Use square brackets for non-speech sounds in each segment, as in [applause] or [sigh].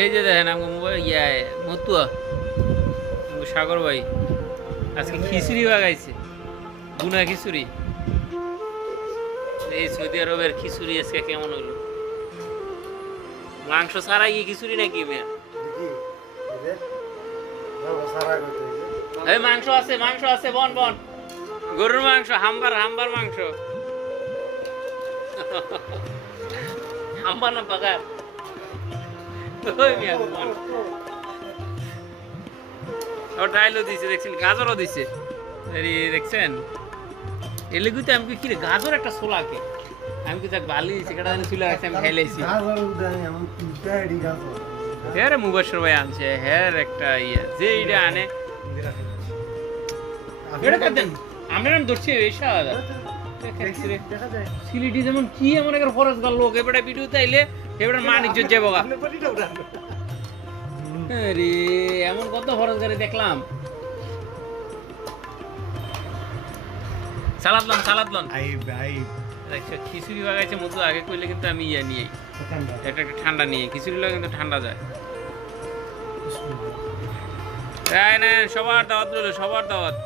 এই যে দেখেন মোবাইল, ইয়া, মতুয়া। সাগর ভাই, আজকে খিচুড়ি বাগাইছে। গুনা খিচুড়ি। এই সৌদি আরবের খিচুড়ি আজকে কেমন হলো? মাংস ছাড়া কি খিচুড়ি নাকি মেয়া? এই মাংস আছে মাংস আছে, বন বন। গরুর মাংস, হাম্বার হাম্বার মাংস। হাম্বার না বাগার ডাইলও দিছে দেখছেন? গাজরও দিছে। দেখছেন? এলেগুতে আমি কি রে গাজর একটা সোলাকে আমি কি যাক বালি দিছে জানি চুলা আমি খাইলাইছি গাজর উদাহরণ এমন তিনটা এডি গাজর। হ্যাঁ রে মুবাসর ভাই আনছে হ্যাঁ একটা ইয়ে। যে আনে। এটা আমরা নাম ধরছি এসা যেমন কি এমন একটা ফরজ গেল লোক এবারে ভিডিও তাইলে এবারে মানিক যাব আরে এমন কত ফরজ গাড়ি দেখলাম। সালাদ লন সালাদ লন। আই ভাই। দেখছ খিচুড়ি বাগাইছে মতো আগে করলে কিন্তু আমি ইয়া নিয়ে ঠান্ডা। একটা একটা ঠান্ডা নিয়ে খিচুড়ি লাগে কিন্তু ঠান্ডা যায়। তাই না সবার দাওয়াত রইল সবার দাওয়াত।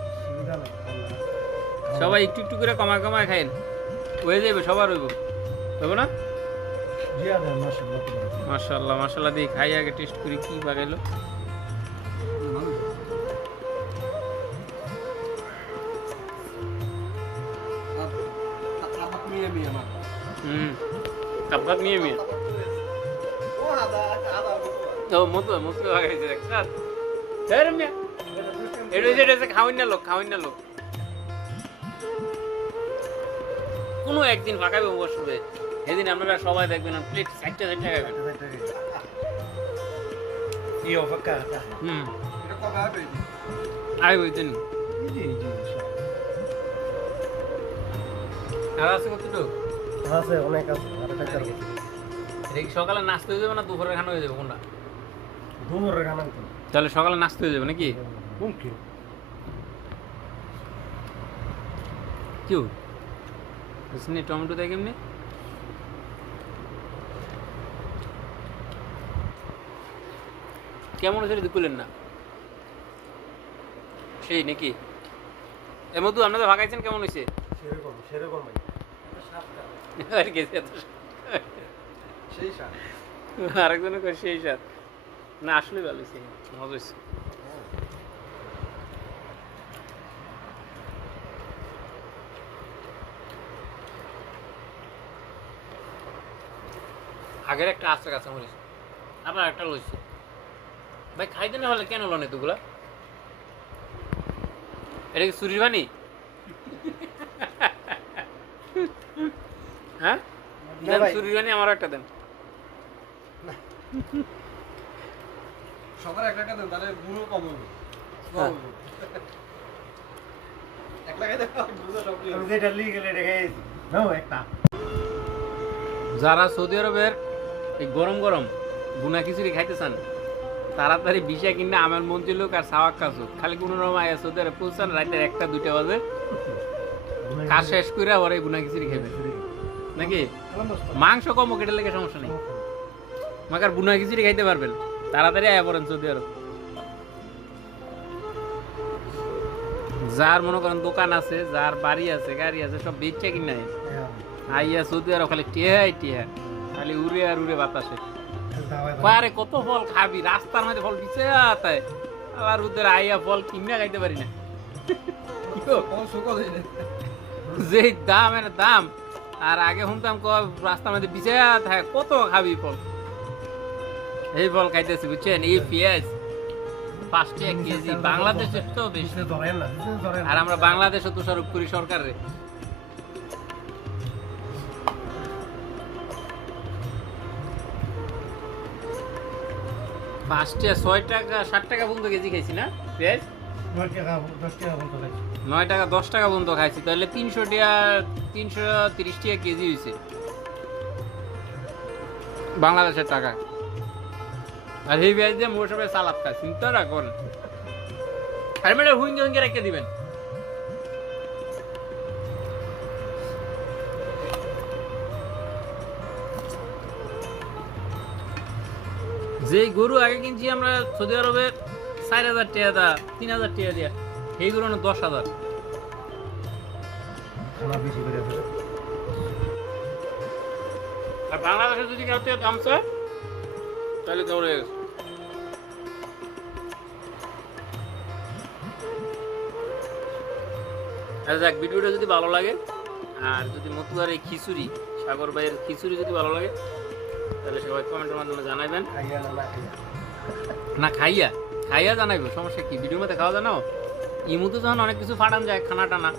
সবাই একটু একটু করে কমায় কমায় খাইন হয়ে যাবে সবার হইব। হইব না? মাশাল্লাহ মাশাল্লাহ দিয়ে খাই, আগে টেস্ট করি কি মতো এটা খাওয়াই না লোক খাওয়াই না লোক। কোনো একদিন ফাঁকাবে বসবে। সেদিন আপনারা সবাই দেখবেন প্লেট চারটে চারটে খাবেন অফাকা হুম। আই বলছেন জি জি আর আছে কতটুকু? আছে অনেক আছে এটা সকালে নাস্তা হয়ে যাবে না দুপুরে খানা হয়ে যাবে কোনটা? গানা তো। তাহলে সকালে নাস্তা হয়ে যাবে নাকি? কেউ? বুঝলি টমেটো দেয় কেমনি? কেমন হয়েছে দুপুলেন না। সেই নাকি? এর মধ্যে আপনাদের ভাগাইছেন কেমন হয়েছে? সেরকম সেরকম ভাই [laughs] আর গেছে এত সেই সার আরেকজনে করে সেই সাথ না আসলে ভালো হয়েছে মজা হয়েছে। আগের একটা আস্তে কাছে মরিস আবার একটা লইছে। ভাই খাইতে না হলে কেন লন এতগুলা? এটা কি চুরির বানি [laughs] হ্যাঁ? দেন ভাই। চুরির বানি আমারও একটা দেন। সবার একটা একটা দেন তাহলে গুঁড়ো কম হবে। হ্যাঁ। যারা সৌদি আরবের এই গরম গরম বুনা খিচুড়ি খাইতে চান তাড়াতাড়ি বিষা কিনা আমার মন্ত্রী লোক আর সাওয়াক কাজু খালি কোনো রকম আয়া আরব পৌঁছান রাতের একটা দুইটা বাজে। কাজ শেষ করে আবার এই বুনা খিচুড়ি খাবে নাকি? মাংস কম কেটে লেগে সমস্যা নেই। মাকার বুনা খিচুড়ি খাইতে পারবেন। তাড়াতাড়ি আয়া পড়েন সৌদি আরব। যার মনে করেন দোকান আছে যার বাড়ি আছে গাড়ি আছে সব বেচা কিনা আইয়া সৌদি আরব খালি টিহাই টিহা খালি উড়ে আর উড়ে বাতাসে। পারে কত ফল খাবি? রাস্তার মধ্যে ফল আবার ওদের আইয়া ফল কিনে খাইতে পারি না। যে দাম এর দাম। আর আগে শুনতাম ক রাস্তার মধ্যে পিছে থাকে কত খাবি ফল? এই ফল খাইতেছি বুঝছেন? এই পেঁয়াজ পাঁচ টাকা কেজি। বাংলাদেশের তো বেশি। আর আমরা বাংলাদেশে দোষারোপ করি সরকারে। ছয় টাকা ষাট টাকা পর্যন্ত কেজি খাইছি না পেঁয়াজ? দশ টাকা দশ টাকা বলতে লাগছে নয় টাকা দশ টাকা পর্যন্ত খাইছি তাহলে তিনশো টাকা তিনশো তিরিশ টাকা কেজি হয়েছে বাংলাদেশের টাকা আর এই পেঁয়াজ দিয়ে মোর সবাই সালাদ খায় চিন্তা রাখুন আর ম্যাডাম হুইঙ্গে হুইঙ্গে রেখে দিবেন। যে গরু আগে কিনছি আমরা সৌদি আরবে চার হাজার টাকা দা তিন হাজার টাকা দিয়া। সেই গরু না দশ হাজার। খানা বেশি করে ফেলে আর বাংলাদেশে যদি কেউ দাম চায় তাহলে দৌড়ে গেছে আচ্ছা যাক ভিডিওটা যদি ভালো লাগে আর যদি মতুয়ার এই খিচুড়ি সাগর ভাইয়ের খিচুড়ি যদি ভালো লাগে তাহলে সবাই কমেন্টের মাধ্যমে জানাবেন না, খাইয়া খাইয়া জানাইবো, সমস্যা কি? ভিডিও মধ্যে খাওয়া জানাও ইমুতে যখন অনেক কিছু ফাটান যায় খানা টানা